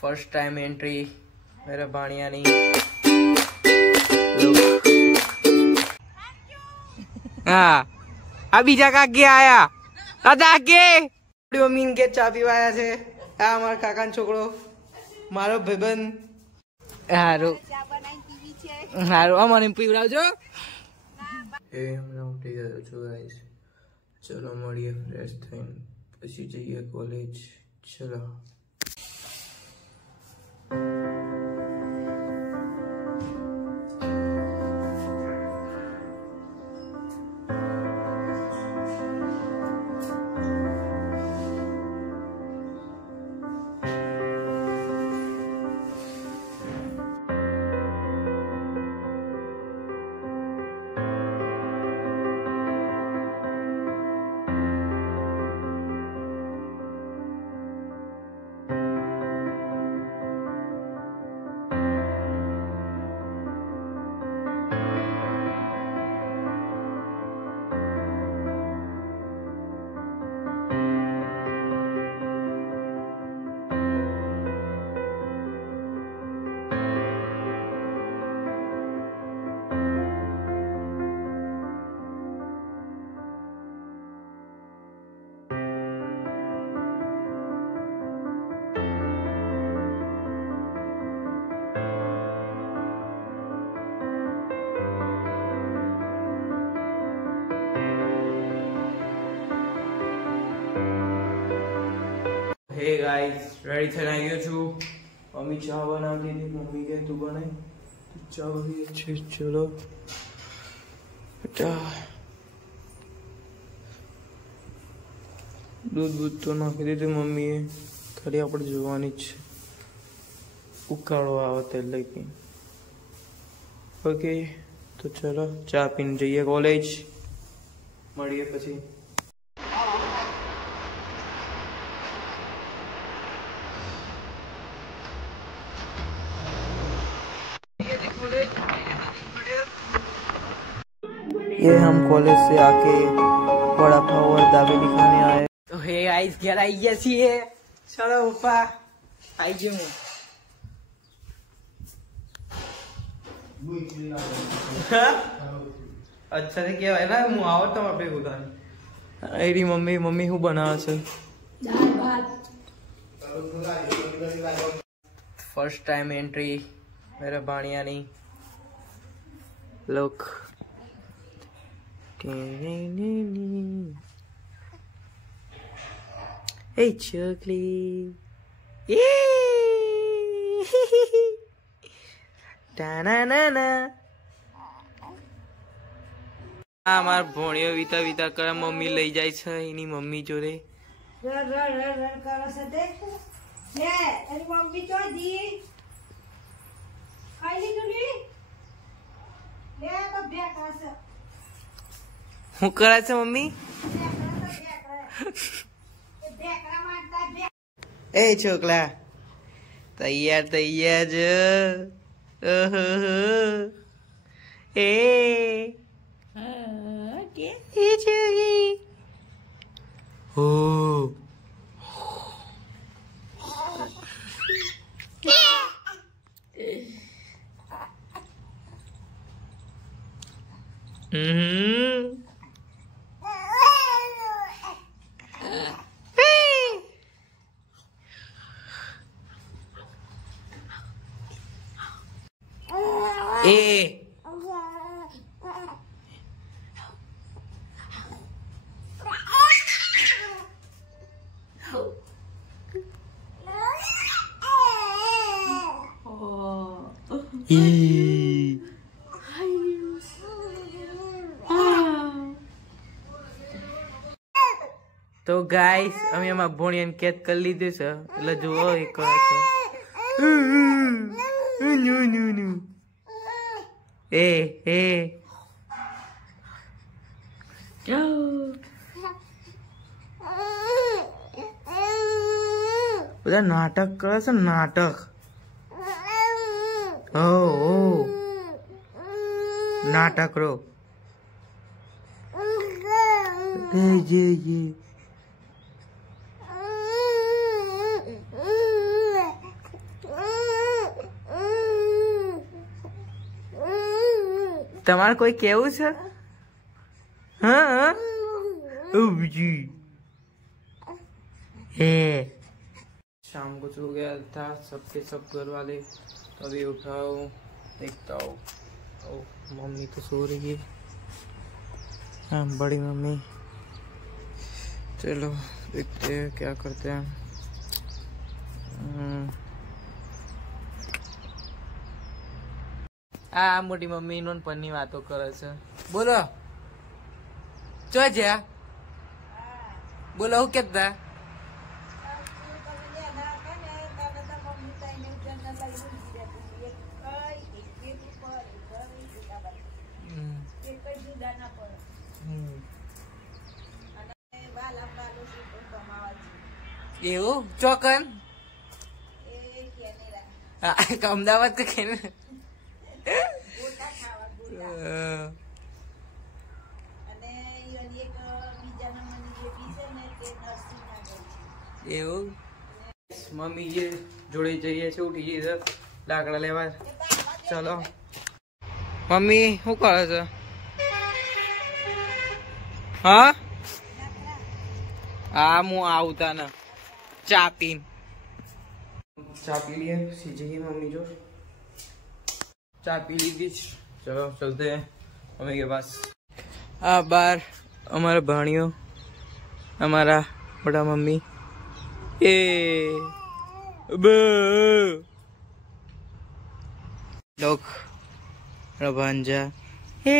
First time entry मेरे बाणिया नहीं। हाँ अभी जगह के आया दादा के मम्मी के चा पीवाया छे। आ मार काका न छोकरो मारो भाईबंध हारो हारो अमने पीवरावजो। ए हमने उठी गयो છો गाइस। चलो મળીએ ફ્રેશ થઈને પછી જઈએ કોલેજ। ચલો हे गाइस रेडी થઈને આવ્યો છું। મમ્મી ચા બનાવતી હતી। મમ્મી કે તું બનાય તો ચા બની છે। ચલો બેટા दूध तो नाखी दीधું મમ્મીએ। ખાલી આપણે જોવાની જ છે ઉકાળો આવે તે લઈ પી। ઓકે તો ચલો ચા પીને જઈએ કોલેજ। મળીએ પછી। ये हम कॉलेज से आके वड़ा पाव और दाबेली खाने आए। तो हे गाइस घर आई गया सी है। चलो पप्पा आई गए हूँ। अच्छा से क्या है ना मुँह आवत तो अपने गुदान। अरे मम्मी मम्मी हूँ बना से फर्स्ट टाइम एंट्री मेरे बाणिया नहीं। लोग Hey Chuckly, Ta-na-na-na. આ માર ભોણિયો વીતા વીતા કરે મમ્મી લઈ જાય છે એની મમ્મી જોડે। રડ કરે છે તે લે એની મમ્મી તો દી ખાઈ લીધું ની લે તો બે ખાશે। હું કરે છે મમ્મી? એ છોકલા તૈયાર તૈયાર જ એ હો तो गाइस અમે એમાં ભોણિયાને કેદ કરી લીધું છે એટલે જુઓ એક એ એ બધા નાટક કરે છે નાટક। ओ नाटक रो તમારે કોઈ કેવું છે? हाँ ओ जी है। शाम को सो गया था सबके सब घर वाले, तो अभी उठाओ देखता हूँ। ओ मम्मी तो सो रही है, हाँ बड़ी मम्मी। चलो देखते हैं क्या करते हैं। आ मोटी मम्मी नोन पन्नी वातो करे छे। बोलो चो ज्या बोलो હું કેતા એવું ચોકન અમદાવાદ કે કેને એવું મમ્મી જે જોડે જઈએ છે ઉઠી જઈએ લાકડા લેવા। ચલો મમ્મી શું કરે છે? હા હા હું આવતા ને ચા પી लिए सीधे मम्मी जो चाय पी ली थी। चलो चलते हैं मम्मी के पास। बार हमारा भाणियों हमारा बड़ा मम्मी ए लोग भांजा हे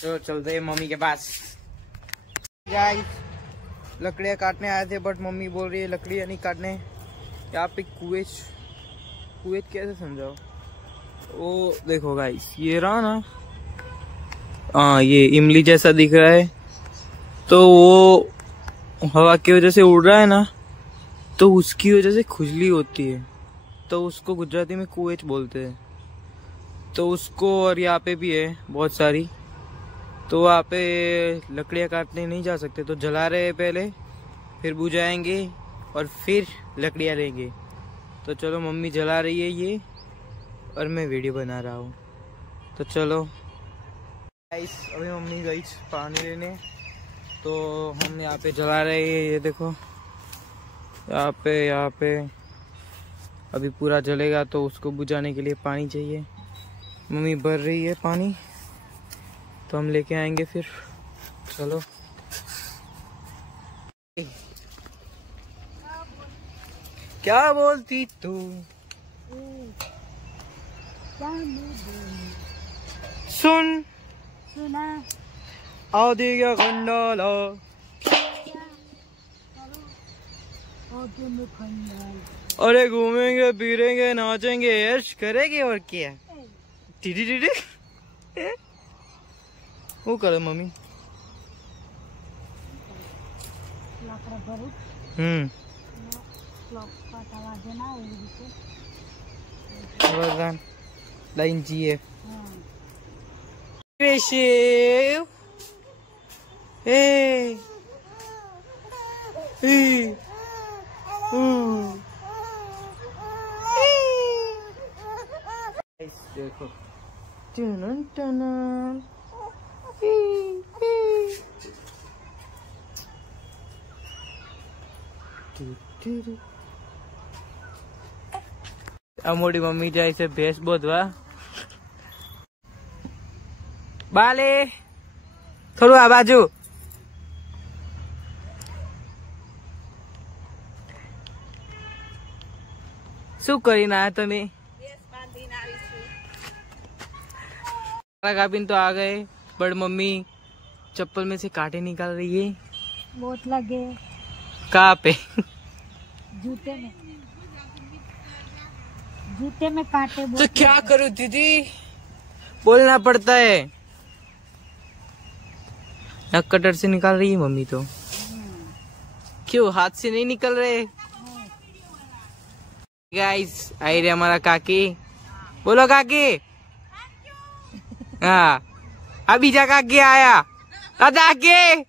तो चलते हैं मम्मी के पास। गाइस लकड़ियाँ काटने आए थे बट मम्मी बोल रही है लकड़ियाँ नहीं काटने। यहाँ पे कुवैत कैसे समझाओ? वो देखो गाइस ये रहा ना, हाँ ये इमली जैसा दिख रहा है, तो वो हवा की वजह से उड़ रहा है ना, तो उसकी वजह से खुजली होती है, तो उसको गुजराती में कुवैत बोलते हैं। तो उसको और यहाँ पे भी है बहुत सारी, तो वहाँ पे लकड़ियाँ काटने नहीं जा सकते, तो जला रहे हैं पहले, फिर बुझाएंगे और फिर लकड़ियाँ लेंगे। तो चलो मम्मी जला रही है ये और मैं वीडियो बना रहा हूँ। तो चलो गाइस अभी मम्मी गई पानी लेने, तो हम यहाँ पे जला रहे हैं। ये देखो यहाँ पे अभी पूरा जलेगा, तो उसको बुझाने के लिए पानी चाहिए। मम्मी भर रही है पानी, तो हम लेके आएंगे फिर। चलो क्या बोलती तू? सुन सुना आदि का खंडाला अरे घूमेंगे फिरेंगे नाचेंगे ऐश करेंगे और क्या। टीडी टीडी वो करे मम्मी। लाइन चाहिए देखो टनन टनन मोटी मम्मी जाए से भैंस बोधवा। बाले थोड़ू आ बाजू शू करीने आया तमे? कापीन तो आ गए, बड़ मम्मी चप्पल में से कांटे निकाल रही है। बहुत लगे कहाँ पे? जूते में कांटे। तो क्या करूं दीदी, बोलना पड़ता है। नक कटर से निकाल रही है मम्मी तो। क्यों हाथ से नहीं निकल रहे? गाइस आई रहे हमारा काकी। बोलो काकी। हाँ अभी जा काकी आया। આગે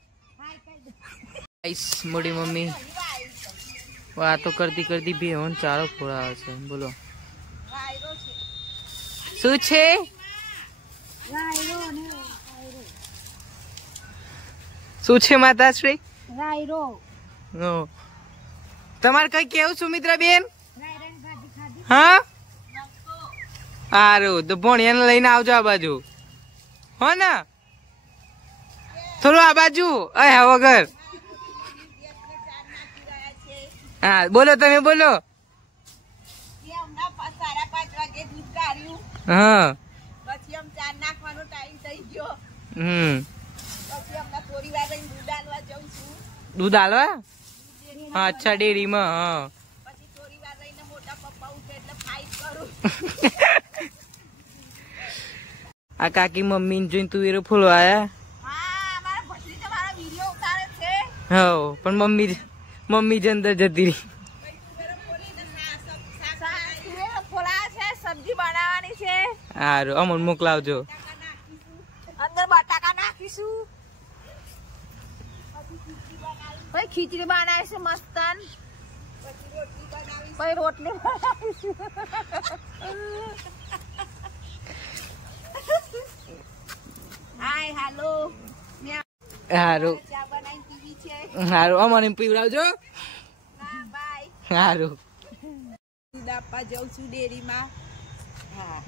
મોટી મમ્મી વાતો કરતી કરતી બેહોન ચારો ખોરાવે છે. બોલો શું છે? શું છે માતાશ્રી? તમારે કઈ કેવું સુમિત્રા બેન? હા સારું તો ભણિયાને લઈને આવજો આ બાજુ હો ને. થોડું આ બાજુ અય વગર. હા બોલો તમે બોલો. હા દૂધ આલવા? હા અચ્છા ડેરીમાં. હા આ કાકી મમ્મી જોઈને તું એરો ફૂલવાયા. હા પણ મમ્મી જ અંદર જતી રહી. સબ્જી બનાવવાની છે. સારું અમન મોકલાવજો. અંદર બટાકા નાખીશું. પછી ખીચડી બનાવી છે મસ્તન. પછી રોટલી બનાવીશું. હાય હાલો. સારું ચા બનાવી પીવી છે. સારું અમને પીવડાવજો. હા બાય. સારું દૂધ આપવા જાઉં છું ડેરીમાં. હા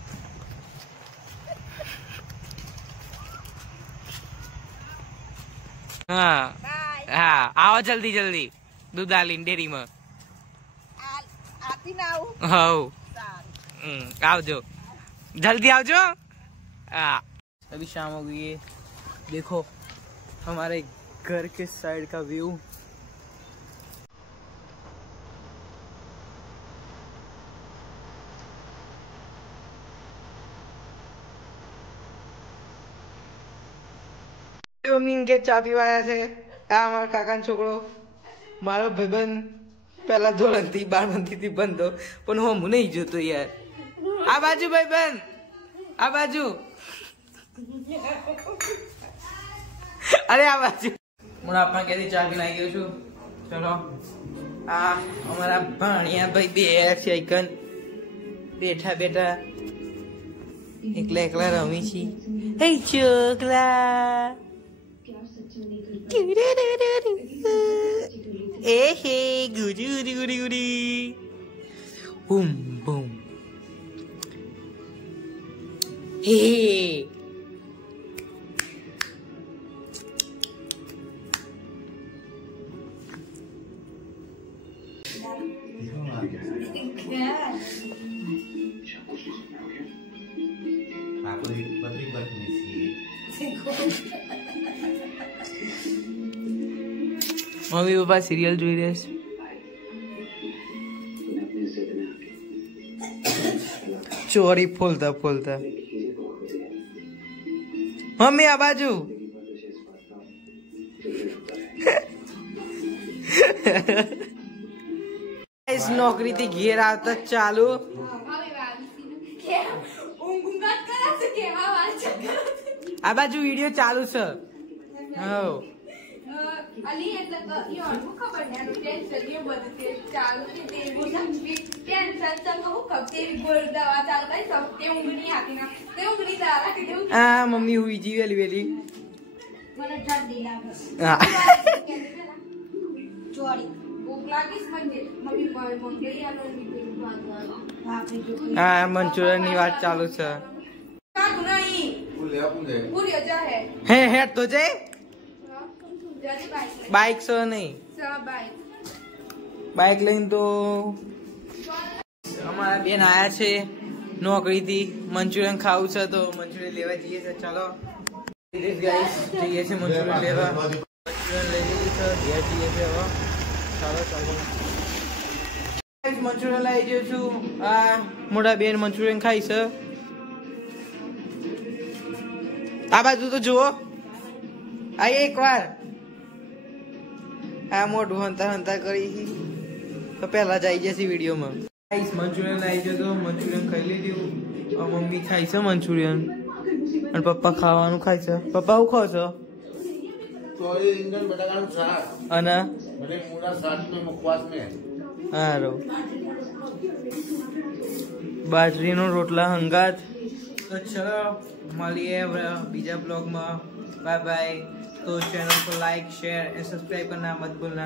હા બાય. હા આવો જલ્દી જલ્દી દૂધ આલીને ડેરીમાં. આપીને આવું. હવ સારું आवजो जल्दी आवजो. हाँ अभी शाम हो गई है. देखो हमारे घर के साइड का व्यू. મમ્મી કે ચા પીવાયા છે. આ અમારા કાકાનો છોકરો મારો ભાઈબંધ પહેલા ધોરણથી 12 થી બંધો પણ હું નહીં જોતો યાર. આ બાજુ ભાઈબંધ આ બાજુ. અરે આ બાજુ હું આપણા ક્યાંથી ચા પીને આવી ગયો છું. ચલો આ અમારા ભાણિયા ભાઈ બે છે એકન બેઠા બેઠા એકલા એકલા રમી છી. હે ચોકલા એ હે ગુડી ગુડી ગુડી ગુડી બૂમ બૂમ હે મમ્મી પપ્પા સિરિયલ જોઈ રહ્યા છે. ચોરી ફોલતા ફોલતા. મમ્મી આ બાજુ. નોકરી થી ઘેર આવતા ચાલુ આ બાજુ વિડીયો ચાલુ છે. હા અલી એટલે યો ખબર ને ટેન્શન એ બધું કે ચાલુ કે દેવી ટેન્શન તો હું કબતેવી ગોળ દવા ચાલુ કરી સબ તે ઊંઘની આતી ના તે ઊંઘની દવા રાખી દઉં. આ મમ્મી હુઈ જી વેલી વેલી. મને ઠંડી લાગે. હા ચોરી ભૂખ લાગીસ મને મમ્મી કોઈ મંગળી આલો ની વાત હા મંચુરિયન ની વાત ચાલુ છે. કાકુ નહીં પૂરી જા હે હેડ તો જઈ જલ્દી બાઈક સો નહીં બાઈક લઈને તો અમારા બેન આયા છે નોકરી થી. મંચુરિયન ખાવું છે તો મંચુરિયન લેવા જઈએ છે. ચાલો ગાઈસ જઈએ છે મંચુરિયન લેવા. મંચુરિયન લઈ લીધું છે ઘેર જઈએ છે હવે. ચાલો ચાલો મંચુરિયન લઈ ગયો છું. આ મોટા બેન મંચુરિયન ખાઈ છે. આ બાજુ તો જુઓ આ એક વાર આ મોઢું હંતા હંતા કરી તો પેલા જ આવી જશે વિડીયોમાં. મંચુરિયન આવી ગયો તો મંચુરિયન ખાઈ લીધું. મમ્મી ખાઈ છે મંચુરિયન અને પપ્પા ખાવાનું ખાય છે. પપ્પા શું ખાવ છો? तो ये इंजन बटाका साथ અને मैंने पूरा साथ में मुखवास में હારો બાજરીનો રોટલા હંગાત. તો ચલો મળીએ હવે બીજા બ્લોગમાં. Bye bye. तो चैनल को लाइक शेयर एंड सब्सक्राइब करना मत भूलना.